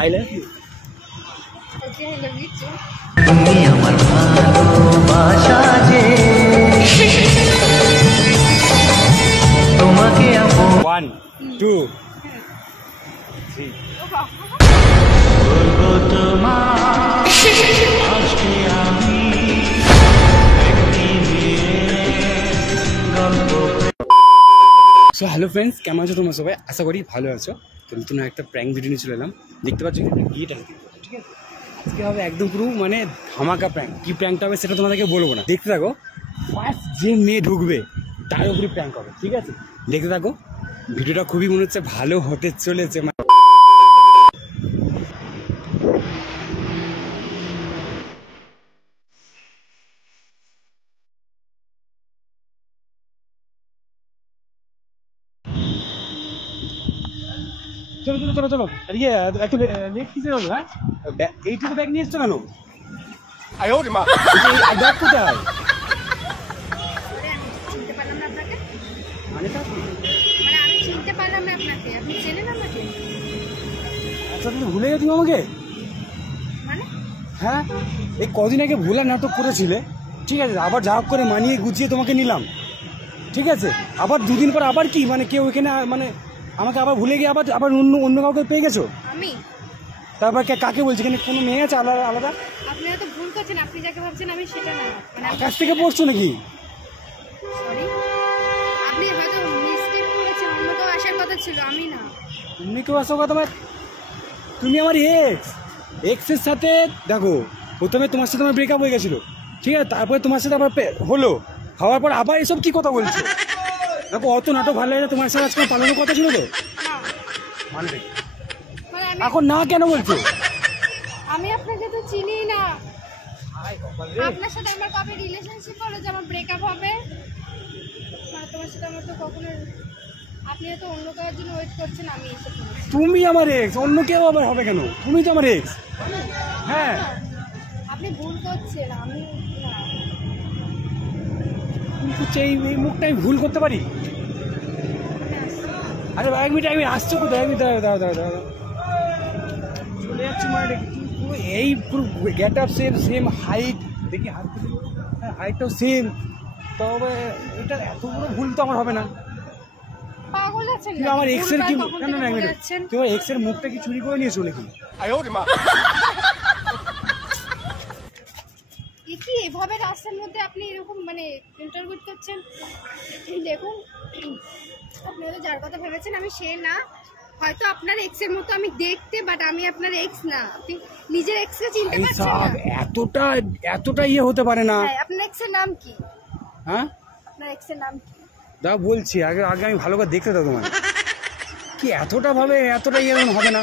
I love you. তুমি আমার ভালোবাসা যে তোমাকে 1 2 3 বলবো তোমার আজকে আমি সো হ্যালো ফ্রেন্ডস, কেমন আছো তোমরা সবাই? আশা করি ভালো আছো। তো নতুন একটা প্র্যাঙ্ক ভিডিও নিয়ে চলে এলাম। দেখতে পাচ্ছ বিয়েটা, ঠিক আছে? আজকে হবে একদম পুরো মানে ধামাকা প্র্যাঙ্ক। কি প্র্যাঙ্কটা হবে সেটা তোমাদেরকে বলবো না, দেখতে থাকো। ফার্স্ট যে মেয়ে ঢুকবে তার উপরই প্র্যাঙ্ক হবে, ঠিক আছে? দেখতে থাকো, ভিডিওটা খুবই মনে হচ্ছে ভালো হতে চলেছে। চলো চলো চলো চলো, ইয়ে একটু লেট কিসে হলো? হ্যাঁ, এইটুকু ব্যাগ নিয়ে এসছো কেন? ব্যাগ কোথায়? আচ্ছা, তুমি ভুলে গেছো আমাকে? হ্যাঁ, এই কদিন আগে ভুলা নাটক করেছিলে, ঠিক আছে? আবার যা হোক করে মানিয়ে গুছিয়ে তোমাকে নিলাম, ঠিক আছে? আবার দুদিন পর আবার কি মানে কেউ এখানে মানে আমাকে আবার ভুলে গিয়ে আবার আবার অন্য কাউকে পেয়ে গেছো? আমি তারপর কাকে বলছি? এখানে কোনো মেয়ে আছে আলাদা আলাদা? আপনি হয়তো ভুল করছেন, আপনি যাকে ভাবছেন আমি সেটা না। মানে আকাশ থেকে পড়ছো নাকি? সরি, আপনি হয়তো মিস্টেক করেছেন, অন্য কেউ আসার কথা ছিল, আমি না। তুমি কেউ আসো কথা? তুমি আমার এক্সের সাথে দেখো, প্রথমে তোমার সাথে আমার ব্রেকআপ হয়ে গেছিলো, ঠিক আছে? তারপরে তোমার সাথে আবার হলো, হওয়ার পর আবার এসব কি কথা বলছো? দেখো, অত নাটক ভালো লাগে না তোমার সাথে আজকে পালানোর কথা ছিল তো। মানে এখন না কেন বলছো? আমি আপনাকে তো চিনি না। আপনার সাথে আমার কবে রিলেশনশিপ হলো যে আমার ব্রেকআপ হবে? মানে তোমার সাথে আমার তো কখনো, আপনি তো অন্য কারোর জন্য ওয়েট করছেন, আমি এসে পড়েছি। তুমি আমার এক্স, অন্য কেউ আবার হবে কেন? তুমি তো আমার এক্স। হ্যাঁ, আপনি ভুল করছেন, আমি না। এই মুখটা আমি ভুল করতে পারি? আরে এক মিনিট আসছো কোথায়? এক মিনিট দাঁড়াও দাঁড়াও দাঁড়াও, চলে যাচ্ছি মানে পুরো এই পুরো get up same, same height, দেখি হাইটটাও সেম, তবে এটা এত বড় ভুল তো আমার হবে না। পাগল আছেন কিন্তু আমার এক্সের কি কেন না, তোমার এক্সের মুখটা কি চুরি করে নিয়েছো নাকি? কি এভাবে রাস্তার মধ্যে আপনি এরকম মানে ইন্টারভিউ করছেন? দেখুন, আপনি হয়তো যার কথা ভেবেছেন আমি সে না। হয়তো আপনার এক্স এর মতো আমি দেখতে, বাট আমি আপনার এক্স না। আপনি নিজের এক্স কে চিনতে পারছেন না? এতটা ইয়ে হতে পারে না। আপনার এক্স এর নাম কি? হ্যাঁ, আপনার এক্স এর নাম কি? দাও বলছি, আগে আমি ভালো করে দেখতে দাও। তোমার কি এতটা ইয়ে হবে না?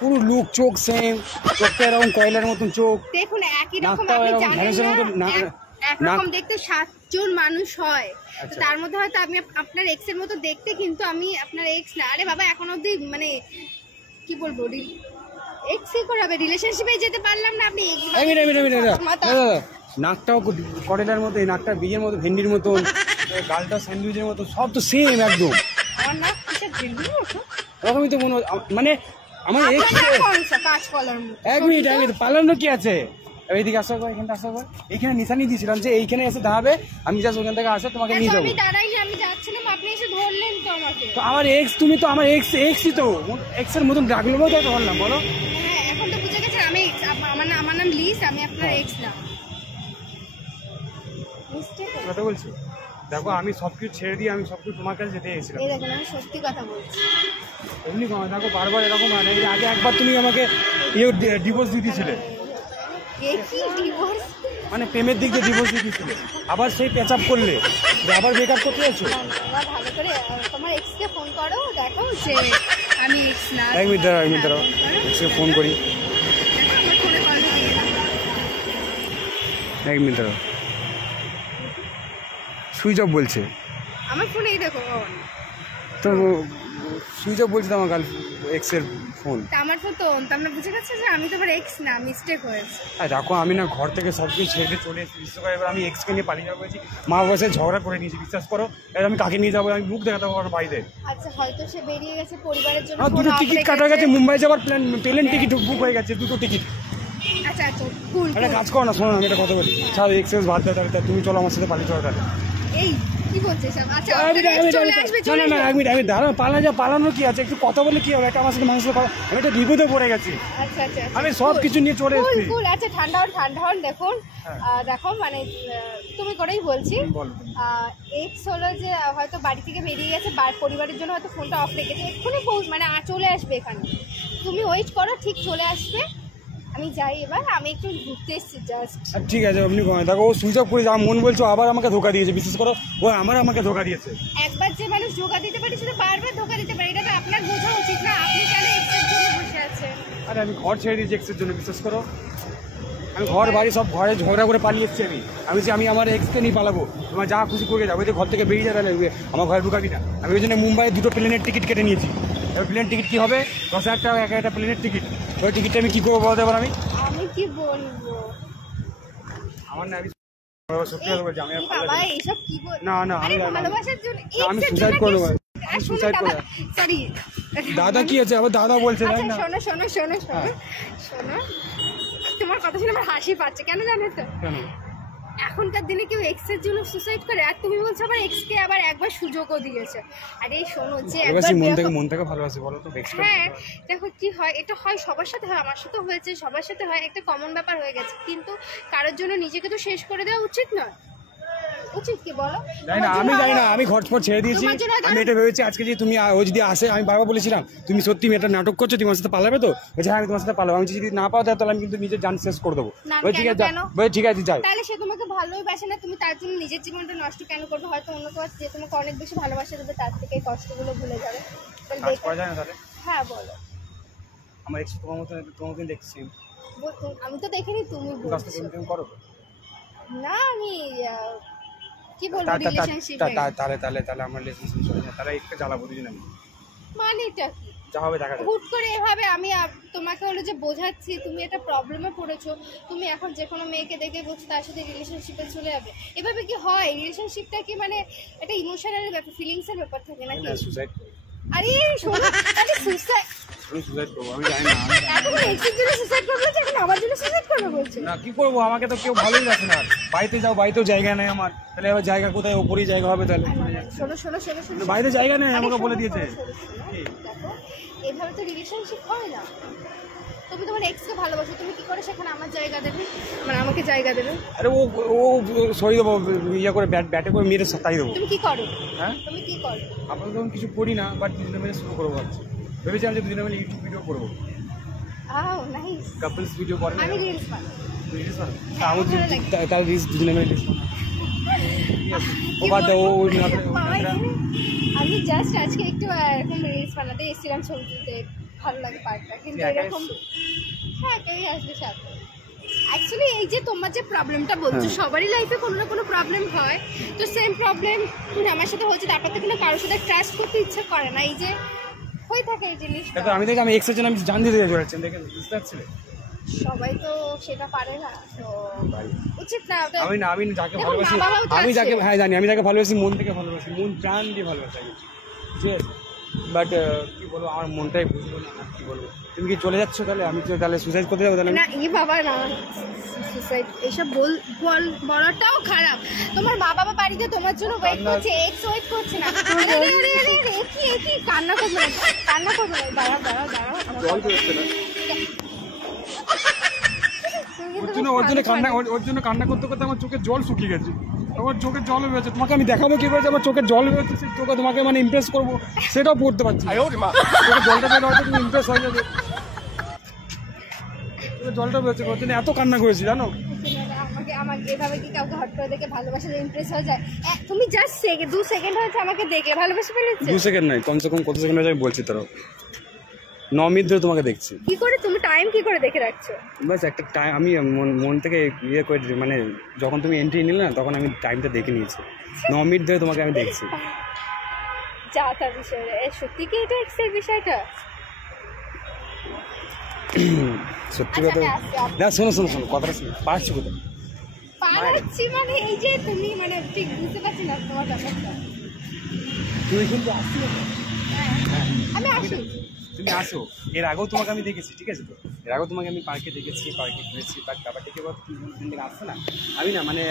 পুরো লুক, চোখ সেম, চোখটা এরকম কয়লার মতন চোখ, দেখুন একই রকম। আপনি জানেন না একরকম দেখতে 7 জন মানুষ হয়, তো তার মধ্যে হয়তো আমি আপনার এক্স এর মতো দেখতে, কিন্তু আমি আপনার এক্স না। আরে বাবা, এখন অবধি মানে কি বলবো, এক্স কি করে হবে? রিলেশনশিপে যেতে পারলাম না। আপনি নাকটাও কয়লার মতো, এই নাকটা বীজের মতো, ভেন্ডির মতন, গালটা স্যান্ডউইচের মতো, সব তো সেম একদম। আমার নাক কিসের ভেন্ডির মতো? এরকমই তো মনে মানে আমার এক্স। এক মিনিট পালানো কি আছে? এইদিকে আসো, এখানটা আসো। এইখানে নিশানি দিয়েছিলাম যে এইখানে এসে দাঁড়াবে, আমি জাস্ট ওখান থেকে আসো, তোমাকে নিয়ে যাবো। আমি দাঁড়াইনি, আমি যাচ্ছিলাম, আপনি এসে ধরলেন তো আমাকে। তো আমার এক্স, তুমি তো আমার এক্সই তো, এক্সের মতন ডাকলো তো ধরলাম, বলো। হ্যাঁ, এখন তো বুঝে গেছেন আমি এক্স। আমার নাম লিস, আমি আপনার এক্স না। কথা বলছি, দেখো আমি সবকিছু ছেড়ে দিয়ে আমি সবকিছু তোমার কাছে যেতে এসেছিলাম। এই দেখুন, আমি সত্যি কথা বলছি। এমনি কথা, দেখো বারবার এরকম হয় না। আগে একবার তুমি আমাকে ডিভোর্স দিয়ে দিয়েছিলে, মানে প্রেমের দিক দিয়ে ডিভোর্স দিয়ে দিয়েছিলে, আবার সেই প্যাচ আপ করলে, আবার ব্রেকআপ করতে যাচ্ছো। ভালো করে তোমার এক্স কে ফোন করো, দেখো যে আমি এক্স না। এক মিনিট দাঁড়াও, এক্সকে ফোন করি। এক মিনিট দাঁড়াও, সুইচ অফ বলছে আমার ফোনে। এই দেখো, তো সুইচ অফ বলছি তো আমার এক্সের ফোন। আমার ফোন তো আমরা বুঝে গেছে যে আমি তোমার এক্স না, মিস্টেক হয়েছে। আর দেখো আমি না ঘর থেকে সব কিছু ছেড়ে চলে এসেছি, বিশ্বাস করে। এবার আমি এক্সকে নিয়ে পালিয়ে যাবো বলছি, মা বাবার সাথে ঝগড়া করে নিয়েছি, বিশ্বাস করো। এবার আমি কাকে নিয়ে যাবো, আমি মুখ দেখাতে পারবো বাড়িতে। আচ্ছা হয়তো সে বেরিয়ে গেছে পরিবারের জন্য, আমার দুটো টিকিট কাটা গেছে, মুম্বাই যাওয়ার প্লেন টিকিট বুক হয়ে গেছে, দুটো টিকিট। আচ্ছা আচ্ছা কুল। একটা কাজ করো না, শোনো আমি একটা কথা বলি, ছাড়ো এক্সেস বাদ দাও, তাহলে তুমি চলো আমার সাথে পালিয়ে চলো তাহলে। এই কি বলছিস? আচ্ছা চলে আসবে, না না না, এক মিনিট দাঁড়াও, পালানো কি আছে, একটু কথা বলে কি হবে, একটা আমার সাথে মানুষের কথা। আমি একটা বিপদে পড়ে গেছি, আচ্ছা আচ্ছা আমি সব কিছু নিয়ে চলে এসেছি। কুল। আচ্ছা ঠান্ডা হন দেখুন। দেখো মানে তুমি করেই বলছি, এক্স হলো যে হয়তো বাড়ি থেকে বেরিয়ে গেছে, পরিবারের জন্য হয়তো ফোনটা অফ রেখেছে, এক্ষুনি মানে চলে আসবে এখানে। তুমি ওয়েট করো, ঠিক চলে আসবে। আমি যাই এবার, আমি একটু ঘুরতে এসেছি জাস্ট। ঠিক আছে, আপনি দেখো ও সুইচ অফ করে আমার মন বলছো, আবার আমাকে ধোকা দিয়েছে, বিশেষ করো ও আমাকে ধোকা দিয়েছে। একবার যে মানুষ ধোকা দিতে পারে সেটা বারবার ধোকা দিতে পারে, এটা তো আপনার বোঝা উচিত না। আপনি কেন এক্সের জন্য বসে আছেন? আরে আমি ঘর ছেড়ে দিয়েছি এক্সের জন্য, বিশ্বাস করো। আমি ঘর বাড়ি সব ঘরে ঝগড়া করে পালিয়ে এসেছি। আমি আমার এক্সকে নিয়ে পালাবো, তোমার যা খুশি করে যাবো, ঘর থেকে বেরিয়ে যাবে, আমার ঘরে ঢুকাবি না। আমি ওই জন্য মুম্বাইয়ে দুটো প্লেনের টিকিট কেটে নিয়েছি। এবার প্লেন টিকিট কী হবে, 10,000 টাকা একটা প্লেনের টিকিট। ওই টিকিটটা আমি কী করবো বলতে পারো? আমি কি বলবো, আমার না, আমি সত্যি কথা বলছি, আমি বাবা এইসব কি বল। না না, ভালোবাসার জন্য আমি সুসাইড করবো, আমি সুসাইড করবো। সরি দাদা কি আছে, আবার দাদা বলছে তাই না? শোনো শোনো শোনো শোনো শোনো, তোমার কথা শুনে আমার হাসি পাচ্ছে, কেন জানো তো? কেন? এখনকার দিনে কেউ এক্স এর জন্য সুসাইড করে, আর তুমি বলছো আবার এক্স কে আবার একবার সুযোগও দিয়েছে। আরে শোনো, যে একবার মন থেকে ভালোবাসি বলো তো। হ্যাঁ দেখো কি হয়, এটা হয় সবার সাথে হয়, আমার সাথে হয়েছে, সবার সাথে হয়, একটা কমন ব্যাপার হয়ে গেছে। কিন্তু কারোর জন্য নিজেকে তো শেষ করে দেওয়া উচিত নয়, উচিত কি বলো? আমি জানি না, আমি ঘটফট ছেড়ে দিয়েছি। আমি এটা ভেবেছি আজকে যে তুমি ও যদি আসে, আমি বারবার বলেছিলাম তুমি সত্যি একটা নাটক করছো, তুমি আমার সাথে পালাবে তো? বলছে হ্যাঁ আমি তোমার সাথে পালাবো। আমি যদি না পাও তাহলে আমি কিন্তু নিজের জান শেষ করে দেবো। ঠিক আছে ঠিক আছে যাই। তাহলে সে তোমাকে ভালোই বাসে না, তুমি তার জন্য নিজের জীবনটা নষ্ট কেন করবে? হয়তো অন্য কেউ যে তোমাকে অনেক বেশি ভালোবাসা দেবে, তার থেকে এই কষ্টগুলো ভুলে যাবে। হ্যাঁ বলো। আমার এক্স তোমার মতন দেখছি। আমি তো দেখিনি, তুমি বলছো করো না। আমি কি বলবো, রিলেশনশিপ তাহলে আমার রিলেশনশিপ চলে যায়, তাহলে একটু জ্বালাবো দুদিন। আমি মানেটা কি? যা হবে দেখা যাবে। হুট করে এভাবে আমি তোমাকে হলো যে বোঝাচ্ছি, তুমি একটা প্রবলেমে পড়েছো, তুমি এখন যে কোনো মেয়েকে দেখে বলছো তার সাথে রিলেশনশিপে চলে যাবে, এভাবে কি হয়? রিলেশনশিপটা কি মানে একটা ইমোশনাল ব্যাপার, ফিলিংসের ব্যাপার থাকে নাকি? সুসাইড। আরে শোনো, আরে সুসাইড করবো আমি জানি না। এখন এক্সের জন্য সুসাইড করবে, এখন আমার জন্য সুসাইড করবে বলছো? না কি করবো, আমাকে তো কেউ ভালোই রাখে না। বাড়িতে যাও, বাড়িতেও জায়গা নেই আমার, তাহলে এবার জায়গা কোথায়? ওপরই জায়গা হবে তাহলে। শোনো শোনো শোনো শোনো, বাইরে জায়গা নেই, আমাকে বলে দিয়েছে। দেখো এভাবে তো রিলেশনশিপ হয় না। তুমি তোমার এক্সকে ভালোবাসো, তুমি কি করে সেখানে আমার জায়গা দেবে, মানে আমাকে জায়গা দেবে? আরে ও সরি দেবো, ইয়ে করে ব্যাটে করে মেরে সাতাই দেবো। তুমি কি করো? হ্যাঁ তুমি কি করো? আপাতত তখন কিছু করি না, বাট দুজনে মিলে শুরু করবো ভাবছি। ভেবেছিলাম যে দুজনে মিলে ইউটিউব ভিডিও করবো, নাইস। কাপলস ভিডিও করে। আমি রিলস বানাই। রিলস বানাই? তাহলে রিলস দুজনে মিলে রিলস বানাই। ও বাদ দাও, আমি জাস্ট আজকে একটু এরকম রিলস বানাতে এসেছিলাম, ছবি তুলতে, ভালো লাগে পার্কটা, কিন্তু এরকম হ্যাঁ কেউই আসবে সাথে। অ্যাকচুয়ালি এই যে তোমার যে প্রবলেমটা বলছো, সবারই লাইফে কোনো না কোনো প্রবলেম হয়, তো সেম প্রবলেম আমার সাথে হচ্ছে, তারপর তো কিন্তু কারোর সাথে ট্রাস্ট করতে ইচ্ছা করে না, এই যে হয়ে থাকে এই জিনিসটা। আমি এক্সের জন্য আমি জান দিতে চলেছি, দেখে বুঝতে পারছিলে? সবাই তো সেটা পারে না, তো উচিত না। আমি যাকে ভালোবাসি, আমি যাকে হ্যাঁ জানি, আমি যাকে ভালোবাসি মন থেকে ভালোবাসি, মন প্রাণ দিয়ে ভালোবাসি, ঠিক আছে? বাট কি বলবো, আমার মনটাই বুঝলো না, কি বলবো। তুমি কি চলে যাচ্ছ তাহলে? আমি তো তাহলে সুসাইড করতে যাবো তাহলে? না এই বাবা না, সুসাইড এসব বলাটাও খারাপ। তোমার মা বাবা বাড়িতে তোমার জন্য ওয়েট করছে, এক্স ওয়েট করছে না। কি কান্না করবে না, কান্না করবে না, দাঁড়াও দাঁড়াও দাঁড়াও, জল বেরোচ্ছে না ওর জন্য কান্না করতে করতে আমার চোখে জল শুকিয়ে গেছে, আমার চোখের জল বেরোচ্ছে। তোমাকে আমি দেখাবো কি করে আমার চোখের জল বেরোচ্ছে, সেই চোখে তোমাকে মানে ইমপ্রেস করবো, সেটাও পড়তে পারছি। চোখের জলটা বেরো, হয়তো তুমি ইমপ্রেস হয়ে যাবে। জলটা বেরোচ্ছে, ওর জন্য এত কান্না করেছি জানো। আমাকে এভাবে কি কাউকে হট করে দেখে ভালোবাসা ইমপ্রেস হয়ে যায়? তুমি জাস্ট 2 সেকেন্ড হয়েছে আমাকে দেখে ভালোবাসা ফেলেছে। 2 সেকেন্ড নয়, কমসে কম কত সেকেন্ড হয়েছে আমি বলছি, তোর 9 মিনিট ধরে তোমাকে দেখছি। কি করে তুমি টাইম কি করে দেখে রাখছো? বাস একটা টাইম আমি মন থেকে ইয়ে করে, মানে যখন তুমি এন্ট্রি নিলে না, তখন আমি টাইমটা দেখে নিয়েছি। 9 মিনিট ধরে তোমাকে আমি দেখছি। যা তা বিষয় সত্যি কি এটা এক্সের বিষয়টা? সত্যি আচ্ছা, কথা আমি আসছি। না, শোনো কথাটা শোনো। পারছি কোথায়? পারছি মানে এই যে তুমি মানে ঠিক বুঝতে পারছি না তোমার ব্যাপারটা। তুই কিন্তু আসছি না। হ্যাঁ, আমি আসি। তুমি আসো, এর আগেও তোমাকে আমি দেখেছি, ঠিক আছে তো? এর আগেও তোমাকে আমি পার্কে দেখেছি, পার্কে ঘুরেছি, বাট ব্যাপারটা কি বলতো, তুমি কোনোদিন থেকে আসছো না। আমি না মানে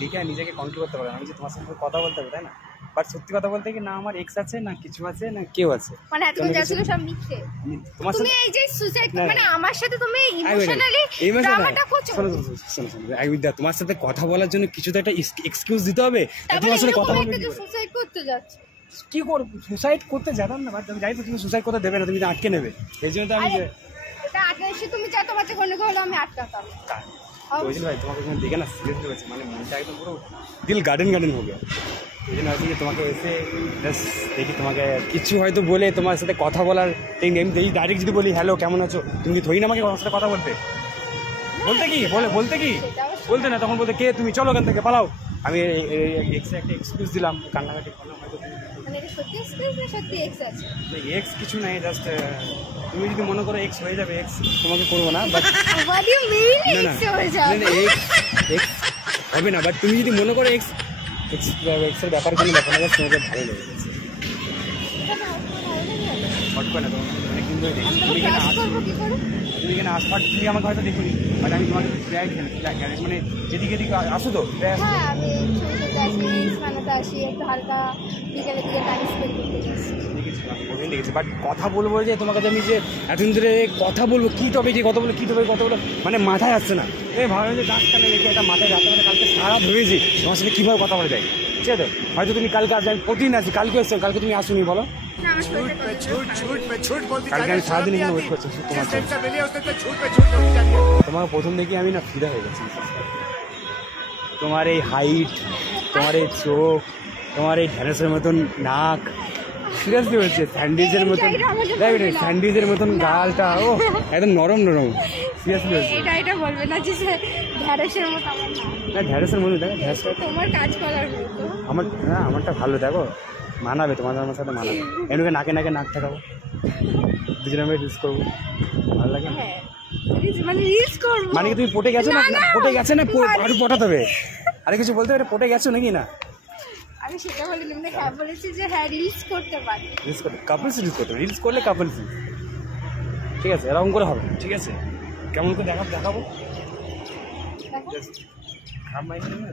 দেখে নিজেকে কন্ট্রোল করতে পারি না, আমি যে তোমার সঙ্গে কথা বলতে হবে, তাই না? বাট সত্যি কথা বলতে কি, না আমার এক্স আছে, না কিছু আছে, না কেউ আছে। মানে এতক্ষণ যা ছিল সব মিথ্যে। তোমার তুমি সাথে এই যে সুসাইড না, মানে আমার সাথে তুমি ইমোশনালি ড্রামাটা করছো। শোনো, তোমার সাথে কথা বলার জন্য কিছু তো একটা এক্সকিউজ দিতে হবে। তোমার সাথে কথা বলবে সুসাইড করতে যাচ্ছ কি করবো? সুসাইড করতে যেতাম না, বাট আমি জানি তো তুমি সুসাইড করতে দেবে না, তুমি তো আটকে নেবে। এই জন্য তো আমি এটা আটকে তুমি যা তোমার কোনো হলো আমি আটকাতাম। ওই জন্য ভাই তোমাকে দেখে না সিরিয়াসলি হয়েছে, মানে মনটা একদম পুরো দিল গার্ডেন হয়ে গেল। এই জন্য হচ্ছে যে তোমাকে এসে জাস্ট দেখি, তোমাকে কিছু হয়তো বলে তোমার সাথে কথা বলার আমি দেখি। ডাইরেক্ট যদি বলি হ্যালো কেমন আছো, তুমি কি থই না আমাকে আমার সাথে কথা বলতে? বলতে না, তখন বলতে কে তুমি, চলো ওখান থেকে পালাও। আমি একটা এক্সকিউজ দিলাম, কান্নাকাটি করলাম, হয়তো এক্স কিছু নাই, জাস্ট তুমি যদি মনে করো এক্স হয়ে যাবে, এক্স তোমাকে করবো না, বাট এক্স হবে না। বাট তুমি যদি মনে করো এক্সের ব্যাপার কোনো ব্যাপার না, তোমাকে ভালো লেগে গেছে হট করে না, তোমাকে অনেকদিন ধরে দেখছি। তুমি এখানে আসবার, তুমি আমাকে হয়তো দেখুনি, বাট আমি তোমাকে প্রায় মানে যেদিকে এদিকে আসো তো দেখেছি। বাট কথা বলবো যে তোমাকে, আমি যে এতদিন ধরে কথা বলবো, কী টপিকে কথা বলবো, মানে মাথায় আসছে না। ভাবলাম যে ডাক্তারে রেখে এটা মাথায় রাখতে পারে, কালকে সারা ধরেছি তোমার সাথে কীভাবে কথা বলে যায়, ঠিক আছে? হয়তো তুমি কালকে আসবে, আমি প্রতিদিন আসি, কালকে এসছো, কালকে তুমি আসুনি বলো? কালকে আমি সারাদিন এখানে ওয়েট করছি তোমার প্রথম দেখি আমি না ফিদা হয়ে গেছি। তোমার এই হাইট, তোমার এই চোখ, তোমার এই ঢ্যাঁড়সের মতন নাক, সিরিয়াসলি হচ্ছে স্যান্ডউইচের মতন, স্যান্ডউইচের মতন গালটা, ও একদম নরম সিরিয়াসলি হচ্ছে। এটা বলবে না যে ঢ্যাঁড়সের মতো আমার না, ঢ্যাঁড়সের মতো দেখো, ঢ্যাঁড়সটা তোমার কাজ করার মতো আমারটা ভালো, দেখো মানাবে, তোমার আমার সাথে মানাবে। এমনি নাকে নাক ঠাকাবো, দুজনে আমি রিলস করবো, ভালো লাগে না? মানে রিলস করবো মানে কি তুমি পটে গেছো না? পটে গেছে না, আরো পটাতে হবে। আরে কিছু বলতে হবে, পটে গেছো নাকি না? আমি সেটা বলিনি, মানে হ্যাঁ বলেছি যে হ্যাঁ রিলস করতে পারি। রিলস করতে কাপলস রিলস করতে, রিলস করলে কাপলস, ঠিক আছে? এরকম করে হবে, ঠিক আছে? কেমন করে দেখাবো? খাপ মাইনে নিও না,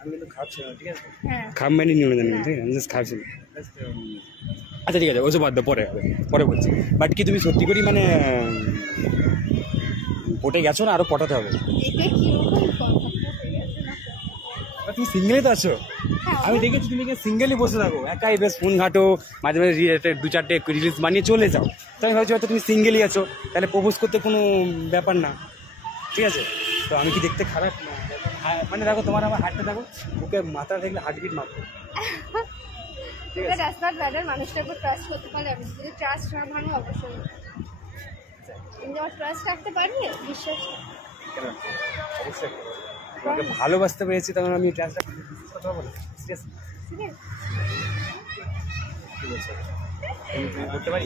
আমি কিন্তু খাচ্ছি না, ঠিক আছে? খাপ মাইনে নিও না, জানি ঠিক আছে? আমি জাস্ট খাচ্ছি না। আচ্ছা ঠিক আছে, ওসব বাদ দাও, পরে বলছি। বাট কি তুমি সত্যি করি মানে পটে গেছো না আরো পটাতে হবে? তুমি সিঙ্গেলই তো আছো, আমি দেখেছি তুমি সিঙ্গেলই বসে থাকো, একাই বেশ ফোন ঘাটো, মাঝে মাঝে 2-4টে রিলস বানিয়ে চলে যাও। তো আমি ভাবছি হয়তো তুমি সিঙ্গেলই আছো, তাহলে প্রপোজ করতে কোনো ব্যাপার না, ঠিক আছে? তো আমি কি দেখতে খারাপ না? মানে দেখো তোমার আমার হার্টটা দেখো, ওকে মাথা দেখলে হার্টবিট মারবো, ঠিক আছে? মানুষটার উপর ট্রাস্ট করতে পারলে, আমি যদি ট্রাস্ট না ভাঙো অবশ্যই ট্রাস্ট রাখতে পারবি, বিশ্বাস অবশ্যই তোমাকে ভালোবাসতে পেরেছি, তখন আমি ট্রাস্ট কথা বলবো, সিরিয়াস কি বলছো? তুমি করতে পারি?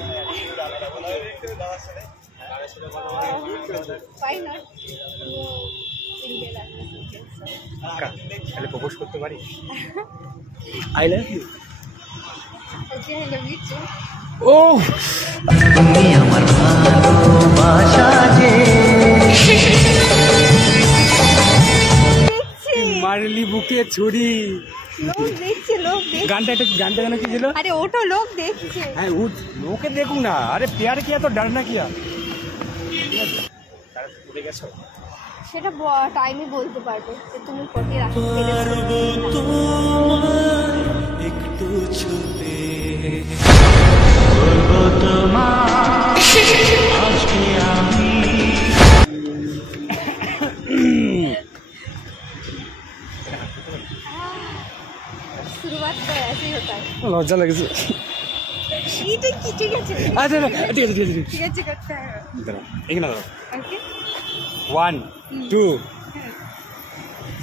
তাহলে প্রপোজ করতে পারি? I love you. ও তুমি আমার ভালোবাসা যে মারলি বুকে ছুরি। গানটা গান কি ছিল? আরে ওটা লোক দেখছে। হ্যাঁ লোকে দেখুক না, আরে প্যার কিয়া তো ডারনা কিয়া। উঠে গেছো, সেটা টাইমই বলতে পারবে যে তুমি কতই রাখতে পেরেছো। একটু ছুতে বলবো তোমার আজকে আমি। शुरुआत तो ऐसे ही होता है। লজ্জা লাগছে। ঠিক আছে আচ্ছা ঠিক আছে ঠিক আছে করতে হবে। দাঁড়াও এখানে দাঁড়াও। ওকে 1 2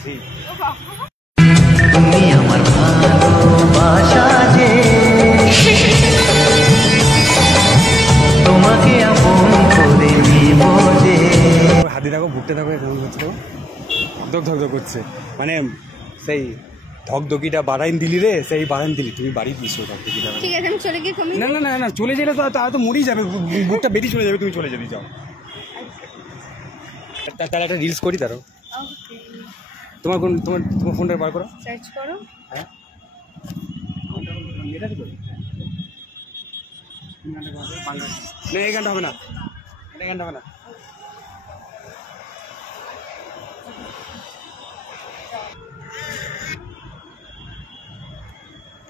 3। তুমি আমার ভালোবাসা যে দেখো ঘুরতে থাকো, কেমন হচ্ছে দেখো, ধক ধক ধক করছে, মানে সেই ধকধকিটা বাড়াইন দিলি রে, সেই বাড়াইন দিলি, তুমি বাড়ি দিছো ধকধকিটা। ঠিক আছে আমি চলে গিয়ে কমি। না না না না, চলে গেলে তো তো মরেই যাবে, বুকটা বেরিয়ে চলে যাবে, তুমি চলে যাবে, যাও। তাহলে একটা রিলস করি, তারও তোমার কোন তোমার তোমার ফোনটা বার করো, সার্চ করো। হ্যাঁ এটা করি, না এই গানটা হবে না, এটা গানটা হবে না।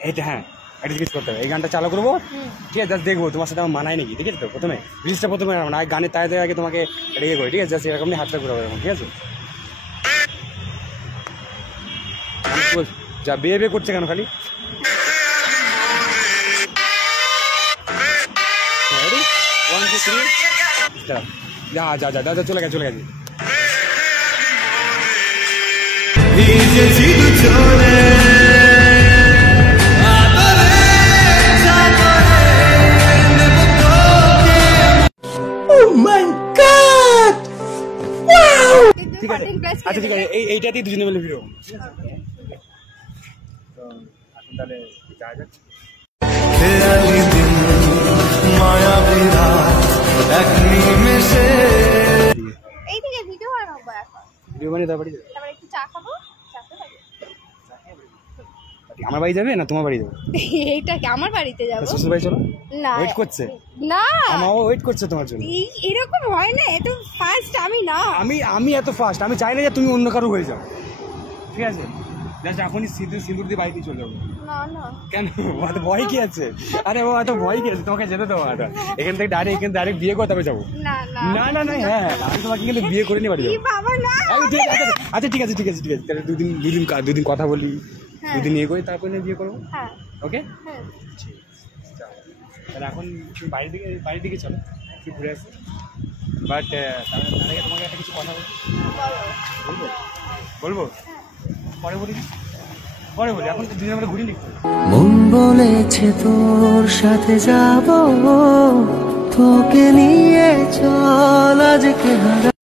এইটা হ্যাঁ, একটা জিজ্ঞেস করতে হবে, এই গানটা চালু করবো, ঠিক আছে, জাস্ট দেখবো তোমার সাথে আমার মানায় নাকি, ঠিক আছে তো, প্রথমে রিলসটা প্রথমে না, গানের তাই আগে তোমাকে এটা ইয়ে করি, ঠিক আছে, জাস্ট এরকম নিয়ে হাতটা ঘুরাবো এরকম, ঠিক আছে। যা বিয়ে বিয়ে করছে কেন খালি, ওয়ান টু থ্রি, যা যা যা যা, চলে গেছে চলে গেছে। ঠিক আছে, আচ্ছা ঠিক আছে, এইটাতেই দুজনে মিলে ভিডিও, ঠিক আছে। তো এখন তাহলে যাওয়া যাক। খেয়ালি দিন মায়াবী রাত এক নিমেষে। এই থেকে ভিডিও বানাবো এখন, ভিডিও বানিয়ে তারপরে তারপর একটু চা খাবো, চা তো খাবো। আমার বাড়ি যাবে না তোমার বাড়ি যাবে? এইটা কি আমার বাড়িতে যাবো? শ্বশুর বাড়ি চলো, না ওয়েট করছে, না আমার ওয়েট করছে তোমার জন্য। এরকম হয় না, এত ফাস্ট আমি না। আমি এত ফাস্ট, আমি চাই না যে তুমি অন্য কারো হয়ে যাও, ঠিক আছে, জাস্ট এখনই সিঁদুর দিয়ে বাড়িতে চলে যাবো। না না কেন, এত ভয় কি আছে? আরে ও এত ভয় কি আছে, তোমাকে যেতে দেবো, এখান থেকে ডাইরেক্ট বিয়ে করে তবে যাবো। না না না না না, হ্যাঁ আমি তোমাকে কিন্তু বিয়ে করে নিয়ে বাড়ি যাবো। বাবা না। আচ্ছা ঠিক আছে ঠিক আছে ঠিক আছে, তাহলে দুদিন কথা বলি, দুদিন ইয়ে করি, তারপরে বিয়ে করবো, হ্যাঁ ওকে। হ্যাঁ তাহলে এখন তুমি বাইরের দিকে চলো, একটু ঘুরে আসি, বাট তার আগে তোমাকে একটা কিছু কথা বলবো, বলবো পরে বলি, পরে বলি, এখন দুজনে আমরা ঘুরি লিখতে। মন বলেছে তোর সাথে যাব, তোকে নিয়ে চল আজকে হারা।